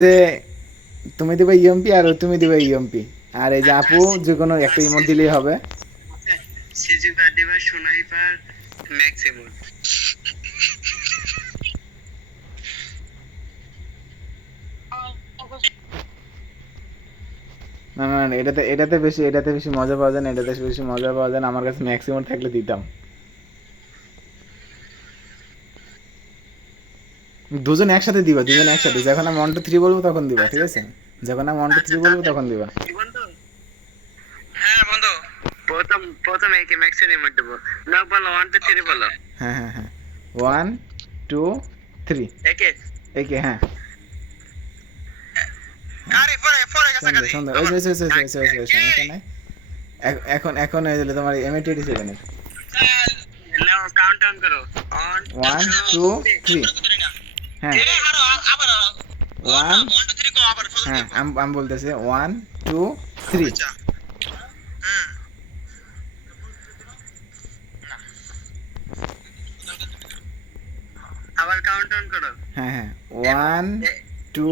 যে তুমি দিবে ইএমপি আর তুমি দিবে ইএমপি, আর এই যে আপু যে কোনো একটা ইমোট দিলেই হবে। সিজুকা দিবা স্নাইপার ম্যাক্সিমাম। না না না, এটাতে বেশি মজা পাওয়া যায় না, এটাতে বেশি মজা পাওয়া যায় না। আমার কাছে ম্যাক্সিমাম থাকলে দিতাম। দুজন একসাথে দিবা, দুজন একসাথে, যখন আমি 1 2 3 বলবো তখন দিবা, ঠিক আছে? যখন আমি 1 2 3 বলবো তখন দিবা। বন্ধু, হ্যাঁ বন্ধু, প্রথম একে ম্যাক্সিমাম ইমোট দেব। না বলো 1 2 3 বলো। হ্যাঁ হ্যাঁ হ্যাঁ, 1 2 3 একে একে। হ্যাঁ আরে পরে পরে গেছে সুন্দর গাড়ি সুন্দর, ওই যে সমস্যা নাই। এখন এখন হয়ে গেলে তোমার M87 এর নাও কাউন্ট ডাউন করো। 1 2 3। হ্যাঁ আরো আবার 1, 1 2 3 কো আবার প্রথম হ্যাঁ থেকে। আমি বলতেছি 1 2 3। আচ্ছা হুম আবার কাউন্ট ডাউন করো। হ্যাঁ হ্যাঁ 1 2,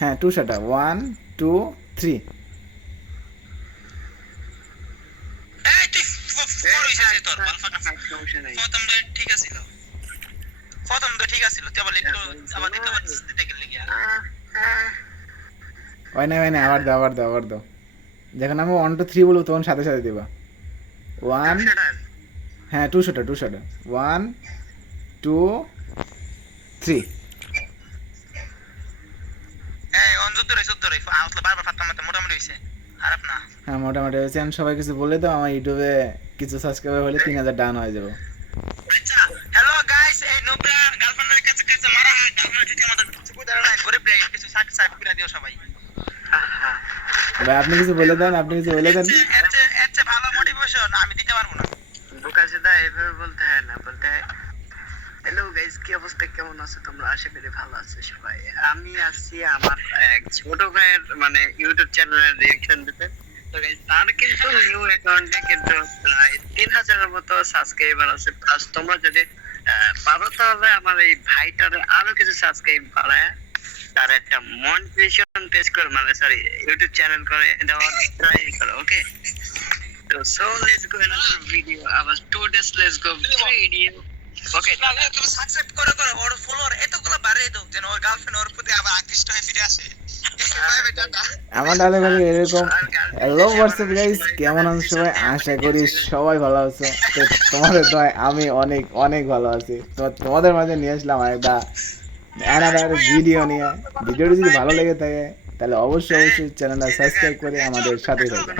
হ্যাঁ 2 সেটা 1 2 3। এই তুই ফোর হইছে তোর আলফা কাছে সমস্যা নাই। প্রথম তো ঠিক আছিল তুই আবার লেট করে আবার দিতে গেলি কি আর ওই না, আবার দাও। যখন আমি 1 2 3 বলবো তখন সাথে সাথে দিবা। 1, হ্যাঁ 2 সেটা 1 2 3। এই অঞ্জুর ধরে আসলে বারবার ফাত্তা মারতে মোটামুটি হইছে খারাপ না। হ্যাঁ মোটামুটি হয়েছে। সবাই কিছু বলে দাও, আমার ইউটিউবে কিছু সাবস্ক্রাইবার হলে 3000 ডান হয়ে যাবে। আচ্ছা হ্যালো গাইস, এই নোবরা গার্লফ্রেন্ডের কাছে কাছে মারা গার্লফ্রেন্ড যদি আমাদের কিছু বুঝার না করে ব্রেক কিছু সাবস্ক্রাইব করে দিও সবাই। ভাই আপনি কিছু বলে দেন, এর ভালো মোটিভেশন আমি দিতে পারবো না। বোকা সেটা এভাবে বলতে হয় না, বলতে হয় হ্যালো গাইস, কি অবস্থা, কেমন আছো তোমরা? আশা করি ভালো আছো সবাই। আমি আছি আমার এক ছোট ভাইয়ের মানে ইউটিউব চ্যানেলের রিঅ্যাকশন দিতে। তো গাইস তার কিন্তু নিউ অ্যাকাউন্টে কিন্তু প্রায় 3000 এর মতো সাবস্ক্রাইবার আছে। প্লাস তোমরা যদি পারো তাহলে আমার এই ভাইটার আরো কিছু সাবস্ক্রাইব বাড়ায় তার একটা মনিটাইজেশন পেজ করে, মানে সরি ইউটিউব চ্যানেল করে দেওয়ার ট্রাই করো। ওকে, তো so let's go another video. আবার 2 days লেটস গো ভিডিও। ওকে, তুমি সাবস্ক্রাইব করো ওর ফলোয়ার এতগুলো বাড়িয়ে দাও যেন ওর গার্লফ্রেন্ড ওর প্রতি আবার আকৃষ্ট হয়ে ফিরে আসে। আমার ডালে ভাই এরকম। হ্যালো হোয়াটসঅ্যাপ গাইস, কেমন আছো সবাই? আশা করি সবাই ভালো আছো। তো তোমাদের দয় আমি অনেক অনেক ভালো আছি। তো তোমাদের মাঝে নিয়ে আসলাম একটা অ্যানাদার ভিডিও নিয়ে। ভিডিওটি যদি ভালো লেগে থাকে তাহলে অবশ্যই চ্যানেলটা সাবস্ক্রাইব করে আমাদের সাথে থাকো।